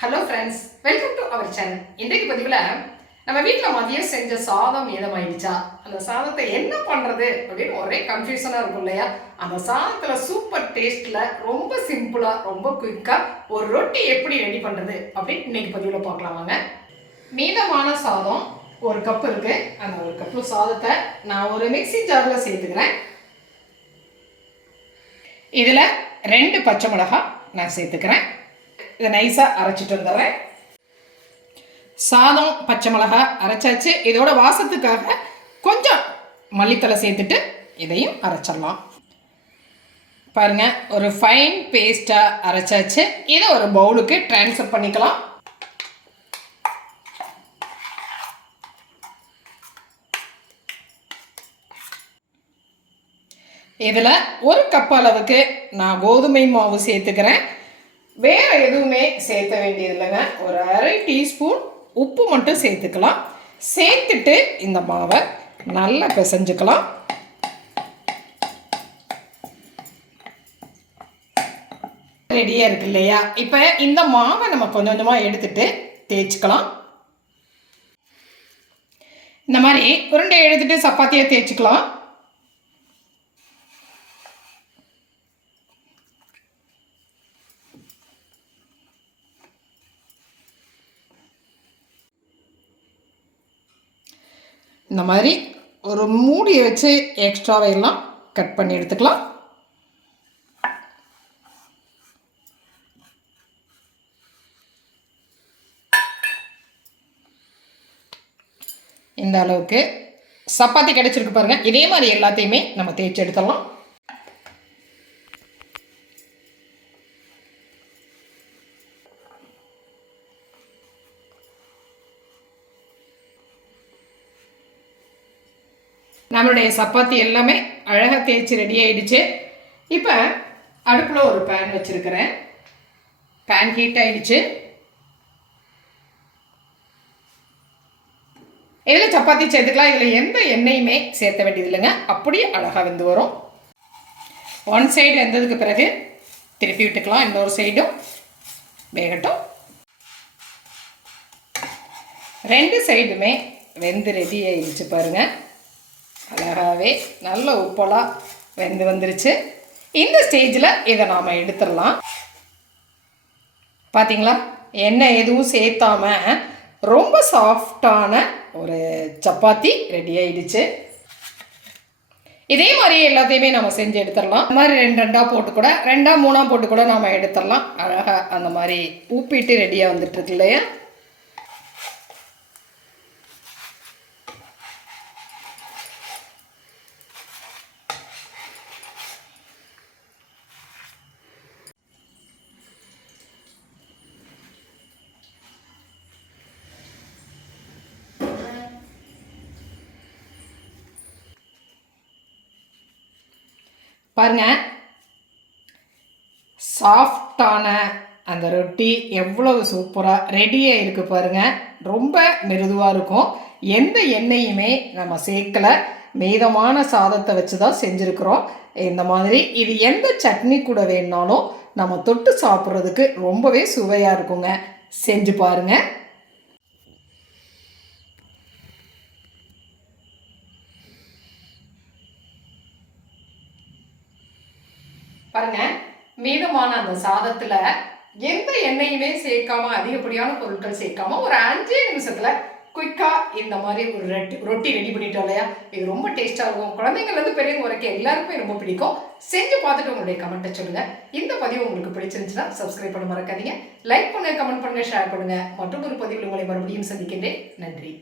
Hello friends welcome to our channel இன்றைக்கு பதிவில் நம்ம வீட்டில் மதியம் செஞ்ச சாதம் மீதமாயிடுச்சா அந்த சாதத்தை என்ன பண்ணுறது அப்படின்னு ஒரே கன்ஃபியூஷனாக இருக்கும் இல்லையா? அந்த சாதத்தில் சூப்பர் டேஸ்ட்டில் ரொம்ப சிம்பிளாக ரொம்ப குயிக்காக ஒரு ரொட்டி எப்படி ரெடி பண்ணுறது அப்படின்னு இன்னைக்கு பதிவில் பார்க்கலாம் வாங்க. மீதமான சாதம் ஒரு கப் இருக்குது அந்த ஒரு கப்பு சாதத்தை நான் ஒரு மிக்ஸி ஜாரில் சேர்த்துக்கிறேன். இதில் ரெண்டு பச்சை மிளகாய் நான் சேர்த்துக்கிறேன். இதை நைஸாக அரைச்சிட்டு வந்துடுறேன். சாதம் பச்சை மிளகாய் அரைச்சாச்சு. இதோட வாசத்துக்காக கொஞ்சம் மல்லித்தலை சேர்த்துட்டு இதையும் அரைச்சிடலாம். பாருங்க ஒரு ஃபைன் பேஸ்ட்டாக அரைச்சாச்சு. இதை ஒரு பவுலுக்கு ட்ரான்ஸ்ஃபர் பண்ணிக்கலாம். இதில் ஒரு கப் அளவுக்கு நான் கோதுமை மாவு சேர்த்துக்கிறேன். வேறு எதுவுமே சேர்த்த வேண்டியது இல்லைங்க ஒரு அரை டீஸ்பூன் உப்பு மட்டும் சேர்த்துக்கலாம். சேர்த்துட்டு இந்த மாவை நல்லா பிசைஞ்சுக்கலாம். ரெடியாக இருக்கு இல்லையா? இப்போ இந்த மாவை நம்ம கொஞ்சம் கொஞ்சமாக எடுத்துட்டு தேய்ச்சிக்கலாம். இந்த மாதிரி உருண்டை எடுத்துட்டு சப்பாத்தியாக தேய்ச்சிக்கலாம். இந்த மாதிரி ஒரு மூடியை வச்சு எக்ஸ்ட்ராவை எல்லாம் கட் பண்ணி எடுத்துக்கலாம். இந்த அளவுக்கு சப்பாத்தி கிடைச்சிருக்கு பாருங்கள் இதே மாதிரி எல்லாத்தையுமே நம்ம தேய்ச்சி எடுத்துடலாம். நம்மளுடைய சப்பாத்தி எல்லாமே அழகாக தேய்ச்சி ரெடி ஆயிடுச்சு. இப்போ அடுப்பில் ஒரு பேன் வச்சுருக்கிறேன். பேன் ஹீட் ஆயிடுச்சு. இதில் சப்பாத்தி சேர்த்துக்கலாம். இதில் எந்த எண்ணெயுமே சேர்த்த வேண்டியது இல்லைங்க அப்படியே அழகாக வெந்து வரும். ஒன் சைடு வெந்ததுக்கு பிறகு திருப்பி விட்டுக்கலாம். இன்னொரு சைடும் வேகட்டும். ரெண்டு சைடுமே வெந்து ரெடி ஆயிடுச்சு பாருங்கள் அழகாகவே நல்ல உப்பலாக வெந்து வந்துருச்சு. இந்த ஸ்டேஜில் இதை நாம் எடுத்துடலாம். பார்த்தீங்களா எண்ணெய் எதுவும் சேர்த்தாம ரொம்ப சாஃப்டான ஒரு சப்பாத்தி ரெடி ஆயிடுச்சு. இதே மாதிரி எல்லாத்தையுமே நம்ம செஞ்சு எடுத்துடலாம். இந்த மாதிரி ரெண்டு ரெண்டாக போட்டு கூட ரெண்டாக மூணாக போட்டு கூட நாம் எடுத்துடலாம். அழகாக அந்த மாதிரி ஊப்பிட்டு ரெடியாக வந்துட்டுருக்கு இல்லையா? பாருங்க. சாஃப்டான அந்த ரொட்டி எவ்வளவு சூப்பராக ரெடியாக இருக்குது பாருங்க. ரொம்ப மிருதுவாக இருக்கும். எந்த எண்ணெயுமே நம்ம சேர்க்கலை. மீதமான சாதத்தை வச்சு தான் செஞ்சுருக்குறோம். இந்த மாதிரி இது எந்த சட்னி கூட வேணுனாலும் நம்ம தொட்டு சாப்பிட்றதுக்கு ரொம்பவே சுவையாக இருக்குங்க. செஞ்சு பாருங்கள் பாருங்க. மீதமான அந்த சாதத்துல எந்த எண்ணெயுமே சேர்க்காம அதிகப்படியான பொருட்கள் சேர்க்காம ஒரு அஞ்சே நிமிஷத்துல குயிக்கா இந்த மாதிரி ஒரு ரொட்டி ரொட்டி ரெடி பண்ணிட்டோம் இல்லையா? இது ரொம்ப டேஸ்ட்டாக இருக்கும். குழந்தைங்கள்லேருந்து பெரியவங்க வரைக்கும் எல்லாருக்குமே ரொம்ப பிடிக்கும். செஞ்சு பார்த்துட்டு உங்களுடைய கமெண்ட்டை சொல்லுங்க. இந்த பதிவு உங்களுக்கு பிடிச்சிருந்துச்சுன்னா சப்ஸ்கிரைப் பண்ண மறக்காதீங்க. லைக் பண்ணுங்க கமெண்ட் பண்ணுங்கள் ஷேர் பண்ணுங்க. மற்றும் ஒரு பதிவில் உங்களை மறுபடியும் சந்திக்கின்றேன். நன்றி.